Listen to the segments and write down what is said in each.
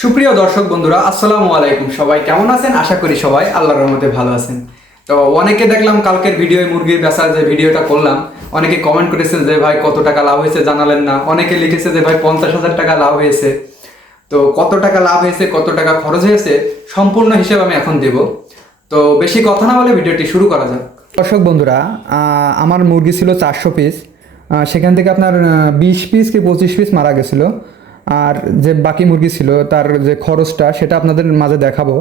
সুপ্রিয় দর্শক বন্ধুরা, আসসালামু আলাইকুম। সবাই কেমন আছেন? আশা করি সবাই আল্লাহর রহমতে ভালো আছেন। তো অনেকে দেখলাম কালকের ভিডিও মুরগির বেচা যে ভিডিওটা করলাম, অনেকে কমেন্ট করেছেন যে, ভাই, কত টাকা লাভ হয়েছে? জানালেন না। অনেকে লিখেছে যে, ভাই, পঞ্চাশ হাজার টাকা লাভ হয়েছে। তো কত টাকা লাভ হয়েছে, কত টাকা খরচ হয়েছে, সম্পূর্ণ হিসেব আমি এখন দেব। তো বেশি কথা না বলে ভিডিওটি শুরু করা যাক। দর্শক বন্ধুরা আমার মুরগি ছিল চারশো পিস সেখান থেকে আপনার বিশ পিস কি পঁচিশ পিস মারা গেছিল। আর যে বাকি মুরগি ছিল, তার যে খরচটা সেটা আপনাদের মাঝে দেখাবো।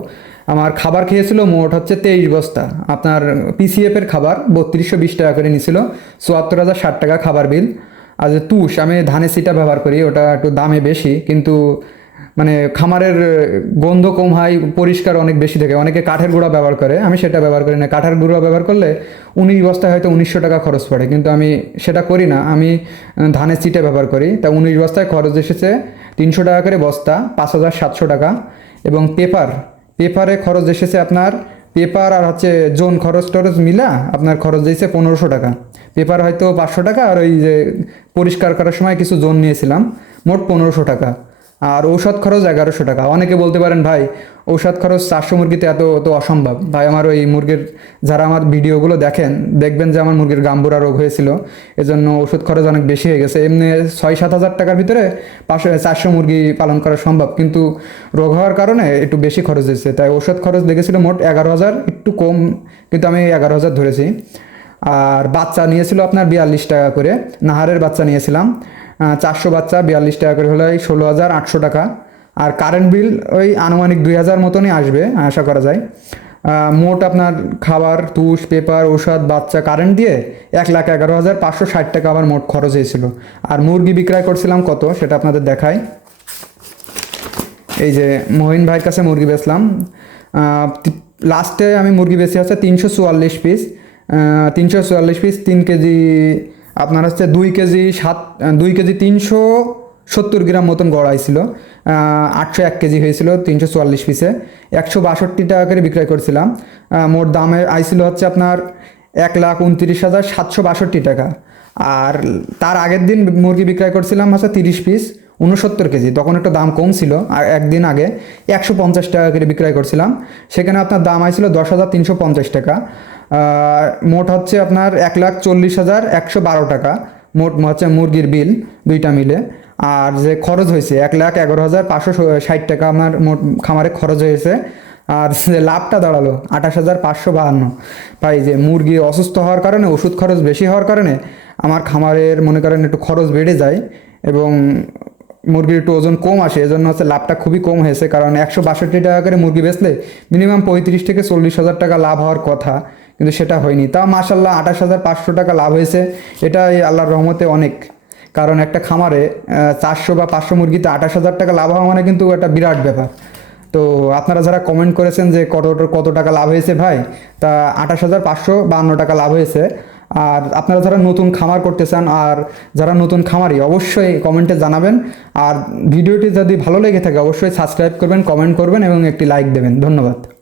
আমার খাবার খেয়েছিল মোট হচ্ছে তেইশ বস্তা। আপনার পিসিএফের খাবার বত্রিশশো বিশ টাকা করে নিয়েছিল চুয়াত্তর হাজার ষাট টাকা খাবার বিল আর যে তুষ, আমি ধানের সিটা ব্যবহার করি, ওটা একটু দামে বেশি, কিন্তু মানে খামারের গন্ধ কম হয়, পরিষ্কার অনেক বেশি থাকে। অনেকে কাঠের গুঁড়া ব্যবহার করে, আমি সেটা ব্যবহার করি না। কাঠের গুঁড়া ব্যবহার করলে উনিশ বস্তায় হয়তো উনিশশো টাকা খরচ পড়ে, কিন্তু আমি সেটা করি না। আমি ধানের চিটে ব্যবহার করি। তা উনিশ বস্তায় খরচ এসেছে তিনশো টাকা করে বস্তা, পাঁচ হাজার সাতশো টাকা। এবং পেপার, পেপারে খরচ এসেছে আপনার, পেপার আর হচ্ছে জোন খরচ টরচ মিলা আপনার খরচ দিয়েছে পনেরোশো টাকা। পেপার হয়তো পাঁচশো টাকা, আর ওই যে পরিষ্কার করার সময় কিছু জোন নিয়েছিলাম, মোট পনেরোশো টাকা। আর ঔষধ খরচ এগারোশো টাকা। অনেকে বলতে পারেন, ভাই, ঔষধ খরচ চারশো মুরগিতে এত তো অসম্ভব। ভাই, আমার ওই মুরগির যারা আমার ভিডিওগুলো দেখেন, দেখবেন যে আমার মুরগির গাম্বুরা রোগ হয়েছিল। এজন্য ওষুধ খরচ অনেক বেশি হয়ে গেছে। এমনি ছয়, সাত হাজার টাকার ভিতরে পাঁচশো, চারশো মুরগি পালন করা সম্ভব। কিন্তু রোগ হওয়ার কারণে একটু বেশি খরচ হয়েছে। তাই ওষুধ খরচ লেগেছিল মোট এগারো হাজার, একটু কম, কিন্তু আমি এগারো হাজার ধরেছি। আর বাচ্চা নিয়েছিল আপনার বিয়াল্লিশ টাকা করে। নাহারের বাচ্চা নিয়েছিলাম। চারশো বাচ্চা বিয়াল্লিশ টাকা করে হলে ষোলো হাজার আটশো টাকা। আর কারেন্ট বিল ওই আনুমানিক দুই হাজার মতনই আসবে, আশা করা যায়। মোট আপনার খাবার, তুষ, পেপার, ঔষধ, বাচ্চা কারেন্ট দিয়ে এক লাখ এগারো হাজার পাঁচশো ষাট টাকা আমার মোট খরচ হয়েছিল। আর মুরগি বিক্রয় করছিলাম কত সেটা আপনাদের দেখায় এই যে মহিন ভাইয়ের কাছে মুরগি বেচলাম। লাস্টে আমি মুরগি বেশি হচ্ছে তিনশো চুয়াল্লিশ পিস তিনশো চুয়াল্লিশ পিস তিন কেজি আপনার হচ্ছে দুই কেজি সাত দুই কেজি তিনশো সত্তর গ্রাম মতন গড়াইছিল আটশো এক কেজি হয়েছিল তিনশো চুয়াল্লিশ পিসে। একশো বাষট্টি টাকা করে বিক্রয় করছিলাম। মোট দামে আইছিল হচ্ছে আপনার এক লাখ উনত্রিশ হাজার সাতশো বাষট্টি টাকা। আর তার আগের দিন মুরগি বিক্রয় করছিলাম হচ্ছে তিরিশ পিস। উনসত্তর কেজি। তখন একটু দাম কম ছিল। একদিন আগে একশো পঞ্চাশ টাকা করে বিক্রয় করছিলাম। সেখানে আপনার দাম আইছিল দশ হাজার তিনশো পঞ্চাশ টাকা। মোট হচ্ছে আপনার এক লাখ চল্লিশ হাজার একশো বারো টাকা। মোট হচ্ছে মুরগির বিল দুইটা মিলে। আর যে খরচ হয়েছে এক লাখ এগারো হাজার পাঁচশো ষাট টাকা আপনার মোট খামারে খরচ হয়েছে। আর যে লাভটা দাঁড়াল আঠাশ হাজার পাঁচশো বাহান্ন। ভাই, যে মুরগি অসুস্থ হওয়ার কারণে, ওষুধ খরচ বেশি হওয়ার কারণে আমার খামারের মনে করেন একটু খরচ বেড়ে যায়। এবং মুরগির একটু ওজন কম আসে, এজন্য হচ্ছে লাভটা খুবই কম হয়েছে। কারণ একশো বাষট্টি টাকা করে মুরগি বেচলে মিনিমাম পঁয়ত্রিশ থেকে চল্লিশ হাজার টাকা লাভ হওয়ার কথা, কিন্তু সেটা হয়নি। তাও মাসাল্লাহ আঠাশ হাজার পাঁচশো টাকা লাভ হয়েছে। এটাই আল্লাহর রহমতে অনেক। কারণ একটা খামারে চারশো বা পাঁচশো মুরগিতে আঠাশ হাজার টাকা লাভ হওয়া মানে কিন্তু একটা বিরাট ব্যাপার। তো আপনারা যারা কমেন্ট করেছেন যে কত কত টাকা লাভ হয়েছে ভাই, তা আঠাশ হাজার পাঁচশো বাহান্ন টাকা লাভ হয়েছে। আর আপনারা যারা নতুন খামার করতে চান আর যারা নতুন খামারি, অবশ্যই কমেন্টে জানাবেন। আর ভিডিওটি যদি ভালো লেগে থাকে, অবশ্যই সাবস্ক্রাইব করবেন কমেন্ট করবেন এবং একটি লাইক দেবেন। ধন্যবাদ।